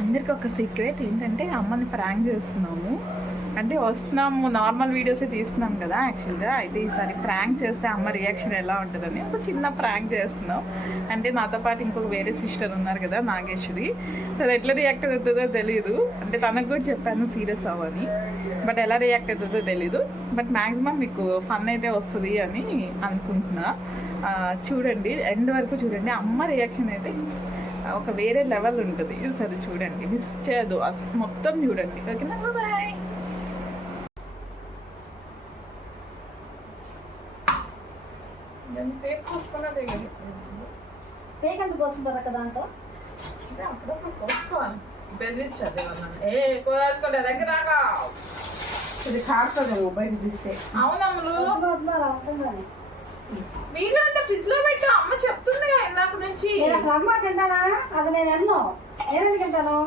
అందరికి ఒక సీక్రెట్ ఏంటంటే అమ్మని ప్రాంక్ చేస్తున్నాము. అంటే వస్తున్నాము, నార్మల్ వీడియోసే తీస్తున్నాం కదా యాక్చువల్గా. అయితే ఈసారి ప్రాంక్ చేస్తే అమ్మ రియాక్షన్ ఎలా ఉంటుందని ఒక చిన్న ప్రాంక్ చేస్తున్నాం. అంటే నాతో పాటు ఇంకొక వేరే సిస్టర్ ఉన్నారు కదా, నాగేశ్వరి. తను ఎట్లా రియాక్ట్ అవుతుందో తెలియదు. అంటే తనకు కూడా చెప్పాను సీరియస్ అవ్వని, బట్ ఎలా రియాక్ట్ అవుతుందో తెలీదు. బట్ మ్యాక్సిమం మీకు ఫన్ అయితే వస్తుంది అని అనుకుంటున్నా. చూడండి, ఎండ్ వరకు చూడండి. అమ్మ రియాక్షన్ అయితే ఒక వేరే లెవెల్ ఉంటుంది. సరే చూడండి, మిస్ చేయదు, మొత్తం చూడండి. ఓకేనా, బాయ్. పేక్ కోసుకున్నదే కదా, పేక్ ఎంత కోసుకుంటారు కదా దాంతో. అంటే అప్పుడప్పుడు కోసుకోవాలి, బెదిరించదు ఏమన్నా. ఏ కోసుకుంటే దగ్గర రాగా ఇది కాకపోతే బయట తీస్తే. అవునమ్ములు మీరంటే ఫ్రిడ్జ్ లో పెట్టా, అమ్మ చెప్తుంది కదా ఇందాక నుంచి. అమ్మ తింటానా? అది నేను ఎన్నో నేనెందుకు తింటాను?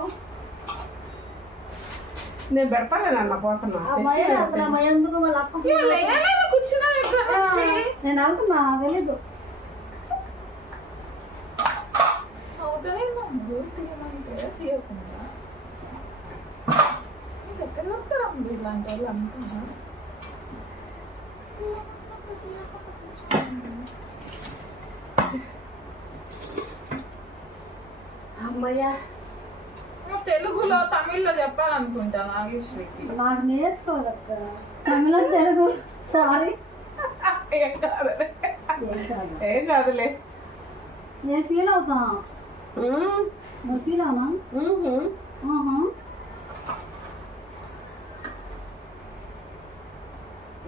నేను పెడతాను పోతున్నా. ఎందుకు వాళ్ళ అక్క కూర్చున్నా నేను అనుకున్నా, తెలీదు. అవుతుంది తీయకుండా ఎక్కడ వస్తారా ఇలాంటి వాళ్ళు అనుకున్నా. అమ్మయ్యా, తెలుగులో తమిళ్లో చెప్పాలనుకుంటా నాగేశ్వరికి. నాకు నేర్చుకోవాలి అక్క తమిళ తెలుగు. సారీ, ఏం కాదులే. నేను ఫీల్ అవుతా. నువ్వు ఫీల్ అవునా?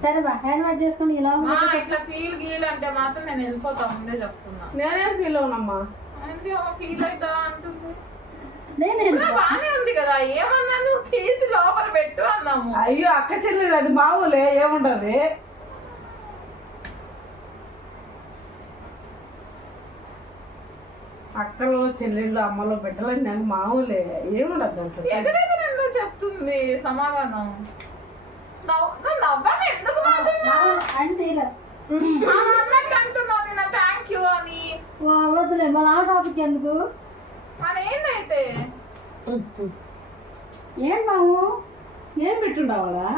సరే బా, హ్యాండ్ వాష్ చేసుకుని ఇలా ఇట్లా ఫీల్ గీల్ అంటే మాత్రం నేను వెళ్ళిపోతా, ముందే చెప్తున్నా. నేనేం ఫీల్ అవునమ్మా, ఫీల్ అవుతా అంటుంది. నేను బానే ఉంది కదా, ఏమన్నా నువ్వు తీసి లోపల పెట్టు అన్నాము. అయ్యో అక్క చెల్లెలు అది మామూలే, ఏముండదు. అక్కలు చెల్లెళ్ళు అమ్మలో బిడ్డలని నాకు మామూలే, ఏముండదు అంటారు. ఎదురెందుకు చెప్తుంది సమాధానం. నవ్వని ఎందుకు అన్నట్టు అంటున్నావు నా థ్యాంక్ యూ అని. వద్దులే, మన ఆ టాపిక్ ఎందుకు. మరి ఏందైతే ఏం బావు ఏం పెట్టుండవాడా?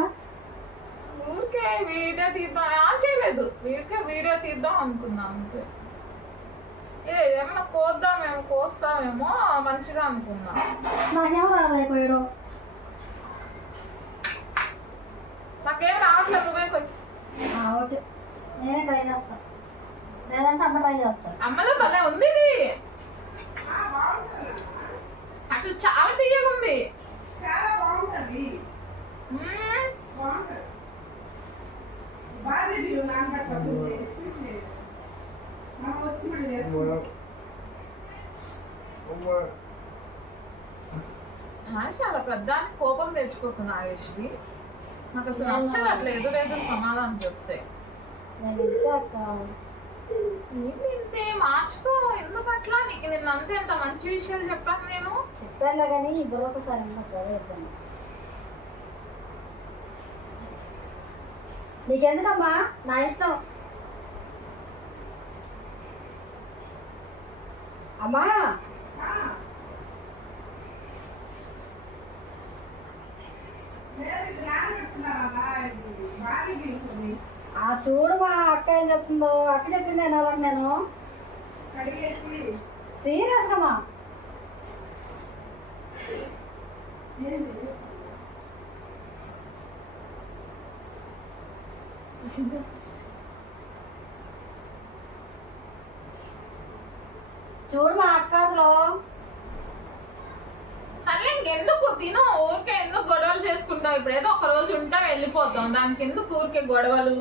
ఊరికే వీడియో తీద్దాం, ఆన్ చేయలేదు, ఊరికే వీడియో తీద్దాం అనుకున్నా అంతే. ఏమన్నా కోద్దామేమో, కోస్తామేమో మంచిగా అనుకున్నా. నాకేం రాదైపోయాడు, నాకేం రావట్లేదు, నువ్వే కొంచెం. ఓకే, నేనే ట్రై చేస్తా, లేదంటే అమ్మ ట్రై చేస్తా. అమ్మలో భలే ఉంది ఇది, అసలు చాలా తీయగా ఉంది. చాలా బాగుంటది. చాలా పెద్దానికి కోపం తెచ్చుకోకు నాగేశ్వరి. నాకు అసలు నచ్చదు అట్లా ఎదురెదురు సమాధానం చెప్తే. ఇంతే మార్చుకో, ఎందుకు అట్లా? నీకు నిన్న అంతే ఎంత మంచి విషయాలు చెప్పాను నేను. చెప్పానులే కానీ ఇప్పుడు ఒకసారి చెప్పాను. నీకెందుకమ్మా, నా ఇష్టం. అమ్మా చూడు, మా అక్క ఏం చెప్తుందో. అక్క చెప్పింది వినాలని నేను. సీరియస్ గా మా చూడు మా అక్క అసలు. సరే ఇంకెందుకు తిను, ఊరికే ఎందుకు గొడవలు చేసుకుంటావు? ఇప్పుడు ఏదో ఒక రోజు ఉంటాం వెళ్ళిపోతాం, దానికి ఎందుకు ఊరికే గొడవలు?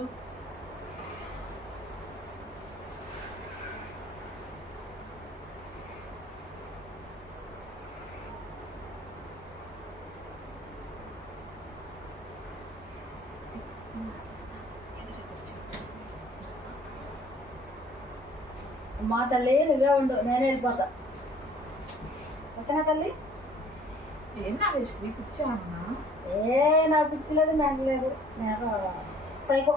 మా తల్లి నువ్వే ఉండు, నేనే వెళ్ళిపోతా. ఓకేనా తల్లి? ఏం నాగేశ్వరి పిచ్చామన్నా? నాకు పిచ్చి లేదు, మెంట లేదు, నేను సైకో.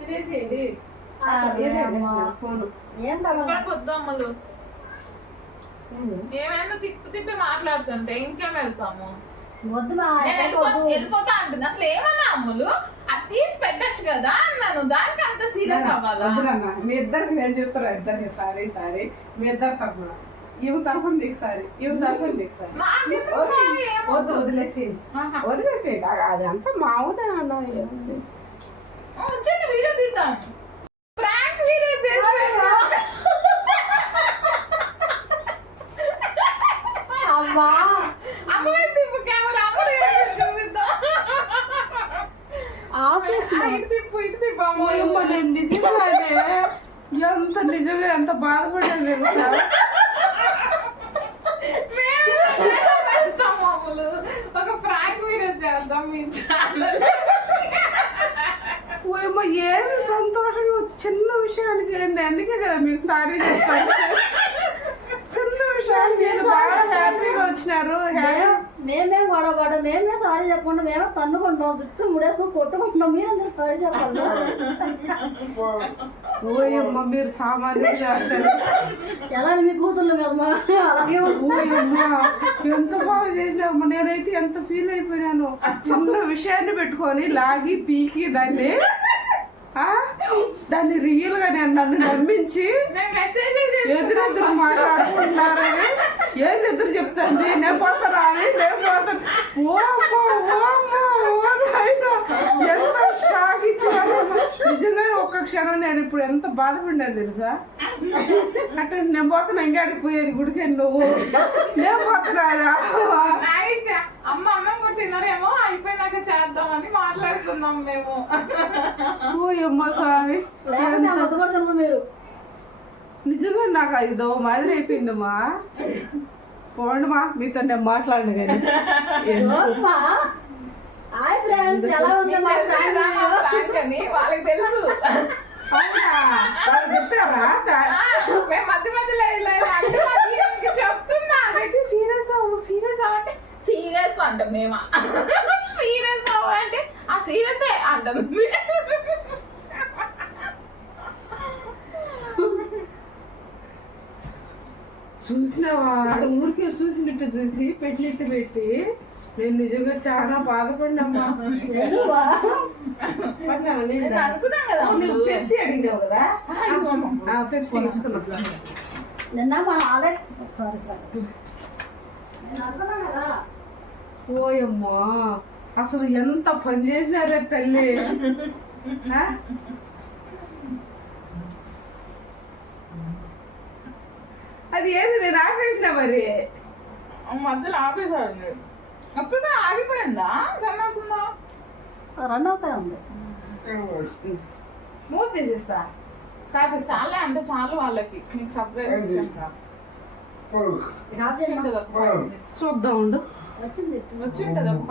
తినేసేయండి ఫోన్ ఏం కావాలి ఇక్కడికి వద్దు అమ్మలు. ఏమైనా తిప్పి తిప్పి మాట్లాడుతుంటే ఇంకేం వెళ్తాము. వద్దు మా నేను ఎక్కడికి వద్దు. వెళ్ళిపోతా అంటుంది. అసలు ఏమన్నా అమ్ములు అది తీసి పెట్టచ్చు కదా అన్నాను. దానికి అంత సీరియస్ అవ్వాలా? వద్దురన్న, మీ ఇద్దరికి నేను చెప్తారా ఇద్దరికి సారీ మీ ఇద్దరు తరఫున ఈమె తరఫున నీకు సారీ, ఈమె తరఫున నీకు సారీ. నాకెందుకు sorry ఏమో? వద్దు వదిలేసి అది అంతా మామూలే అన్న. ఏముంది వచ్చేది వీడియో తీద్దాం. ప్రాంక్ వీడియో చేసి అమ్మా అమ్మాయి తిప్పు కెమెరా అమ్మలు చూపిద్దాం. ఆఫీస్ ఇటు తిప్పు ఇటు తిప్పు అమ్మ. ఓయమ్మ, నేను నిజంగానే ఎంత నిజంగా ఎంత బాధపడ్డాను తెలుసా. పెడతాం అమ్ములు. ఒక ప్రాంక్ వీడియో చేద్దాం మీ ఛానల్. ఓయమ్మ, ఏమి సంతోషంగా వచ్చి చిన్న విషయానికి ఏంది, అందుకే కదా మీకు సారీ చెప్పాను. చిన్న విషయానికి ఏంది, బాగా హ్యాపీగా వచ్చినారు. మేమే గొడవ పడ మేమే సారీ చెప్పకుండా మేమే తన్నుకుంటాం, చుట్టూ ముడేసుకుని కొట్టుకుంటున్నాం. మీరంతా సారీ చెప్పాలి. ఓయమ్మ, మీరు సామాన్యంగా ఎలా మీ కూతుర్లు కదా అలాగే ఓయమ్మ, ఎంత బాగా చేసినారమ్మ. నేనైతే ఎంత ఫీల్ అయిపోయినాను. చిన్న విషయాన్ని పెట్టుకొని లాగి పీకి దాన్ని రియల్ గా నేను నన్ను నమ్మించి ఎదురెదురు మాట్లాడుకుంటున్నారని ఏంది ఎదురు చెప్తాంది. నేను పోతాను అని నేను పోతాను. ఓ అమ్మ, ఓ అమ్మ, ఓ నాయన, ఎంత షాక్ ఇచ్చాను. నిజంగా ఒక్క క్షణం నేను ఇప్పుడు ఎంత బాధపడినాను తెలుసా. అంటే నేను పోతున్నా, ఇంకాడికి పోయేది గుడికి నువ్వు, నేను పోతున్నారా. అమ్మ అన్నం కూడా తిన్నారేమో, అయిపోయినాక చేద్దామని మాట్లాడుతున్నాం మేము. ఓయమ్మ స్వామి, వద్దుకూడదు మీరు. నిజంగా నాకు ఇదో మాదిరి అయిపోయిందమ్మా. పోండమ్మా, మీతో నేను మాట్లాడను కానీ. జోక్మా? హాయ్ ఫ్రెండ్స్, ఎలా ఉంది మా ప్రాంక్ అని వాళ్ళకి తెలుసు. వాళ్ళు చెప్పారా? మేము మధ్య మధ్యలో చెప్తున్నా సీరియస్ అవ్వు సీరియస్ అవ్వంటే సీరియస్ అంటాం మేము. సీరియస్ అవ్వంటే ఆ సీరియస్ అంటుంది. చూసినావా, ఊరికే చూసినట్టు చూసి పెట్టినట్టు పెట్టి నేను నిజంగా చాలా బాధపడినమ్మా. నేను అనుకున్నాం కదా నువ్వు పెప్సీ అడిగినావు కదా, పెప్సీ తీసుకుని వస్తాను. నిన్న మనం ఆల్రెడీ సారీ నేను అనుకున్నాను కదా. ఓయమ్మా, అసలు ఎంత పని చేసినారే తల్లి. అది ఏది నేను ఆపేసిన మరి మధ్యలో ఆపేసాడు. అప్పుడు ఆగిపోయిందా రన్ అవుతుందా? రన్ అవుతా ఉంది. మూత తీసేస్తా. చాలే అంటే చాలు వాళ్ళకి. నీకు సర్ప్రైజ్ ఆఫ్ చేయండి. చూద్దాం ఉండు. వచ్చింది వచ్చి ఉంటుంది ఒక